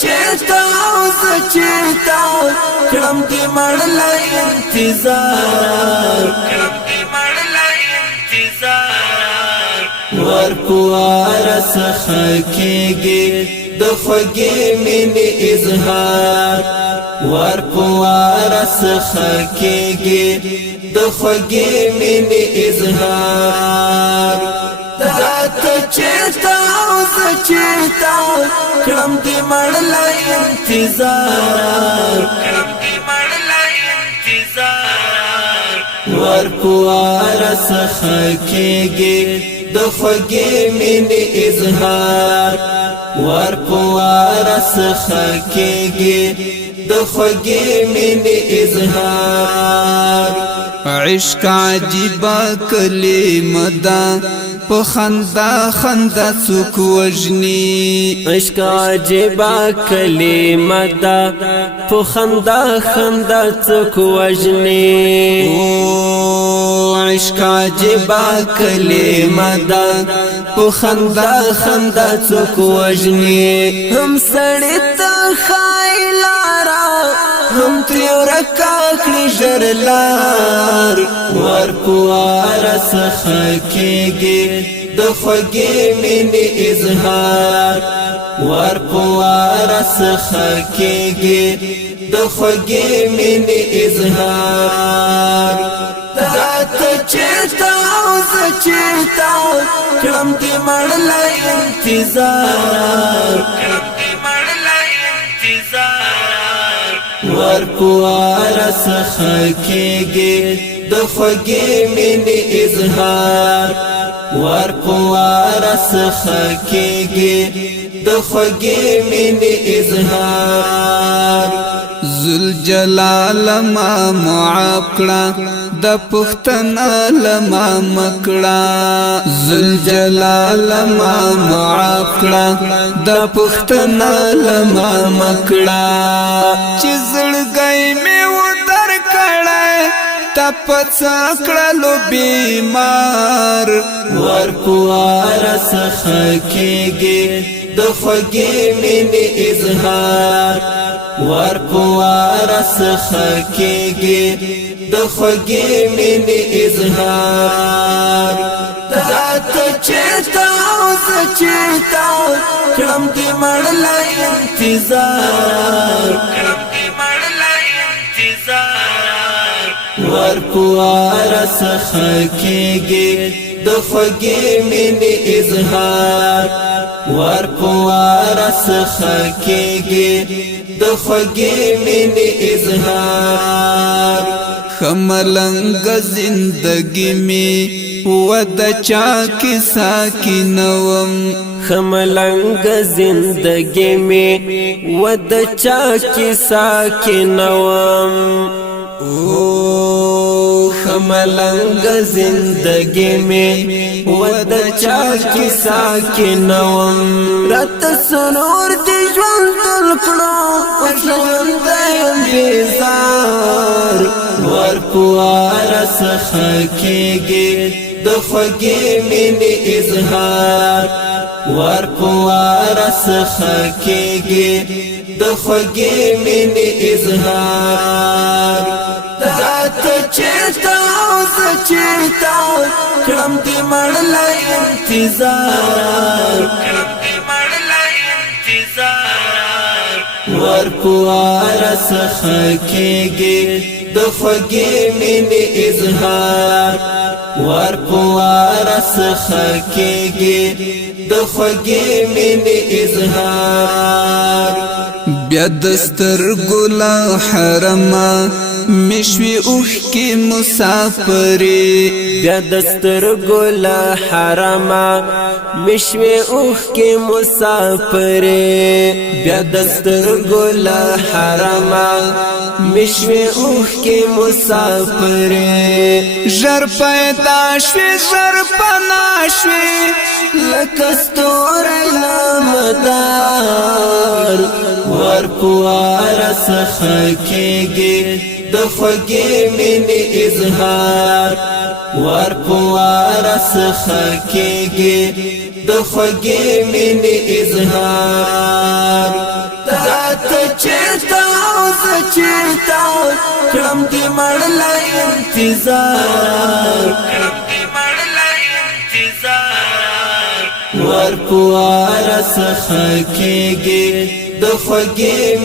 چیرتا او زچیرتا کړم دې مړلا انتظار ورپوار څخه کېږي د خوږې مینې اظهار ورپوار څخه کېږي د خوږې مینې اظهار ته چیرتا او زه چیرتا کړم دې مړلا انتظار ورپوار څخه کېږي د خوږې مینې اظهار ورپوار څخه کېږي د خوږې مینې اظهار عشق عجیبه کلمه ده په خندا خندا څوک وژني عشق عجیبه کلمه ده په خندا خندا څوک وژني عشق عجیبه کلمه ده په خندا خندا څوک وژني هم سړی ته خایلارا هم تیورا کاکړي ژړلار ورپوار څخه کېږي د خوږې مینې اظهار ورپوار څخه کېږي د خوږې مینې اظهار ته چیرتا او زه چیرتا کړم دې مړلا انتظار ورپوار څخه کېږي د خوږې مینې اظهار ورپوار څخه کېږي د خوږې مینې اظهار ذوالجلال ما معاف کړه د پښتنه لما مکړه ذوالجلال ما معاف کړه د پښتنه لما مکړه چې زړګی مې ودر کړه تپڅا کړلو بیمار ورپوار څخه کېږي د خوږې مینې اظهار ورپوار څخه کېږي د خوږې مینې اظهار ته چیرتا او زه چیرتا کړم دې مړلا انتظار ورپوار څخه کېږي د خوږې مینې اظهار ورپوار څخه کېږي د خوږې مینې اظهار خملنګ زندگی می ود چا کی ساکینوم خملنګ زندگی می ود چا کی ساکینوم خملنګ زندگی میں ود چا کی ساکنوم رات سنور دی ژوند تل کړو ژوند یم بیزار ورپوار څخه کېږي د خوږې مینې اظهار ورپوار څخه کېږي د خوږې مینې اظهار ته چیرتا او زه چیرتا کړم دې مړلا انتظار ورپوار څخه کېږي د خوږې مینې اظهار ورپوار څخه کېږي د خوږې مینې اظهار بیا دسترګو له حرمه مشوي اوښ کې مسافرې بیا دسترګو له حرمه مشوي اوښ کې مسافرې بیا دسترګو له حرمه مشوي اوښ کې مسافرې ژر پیدا شوې ژر پنا شوې لکه ستوری لامدار ورپوار څخه کېږي د خوږې مینې اظهار ورپوار څخه کېږي د خوږې مینې اظهار چیرتا کړم دې مړلا انتظار ور پوار سخه کېږي د خوږې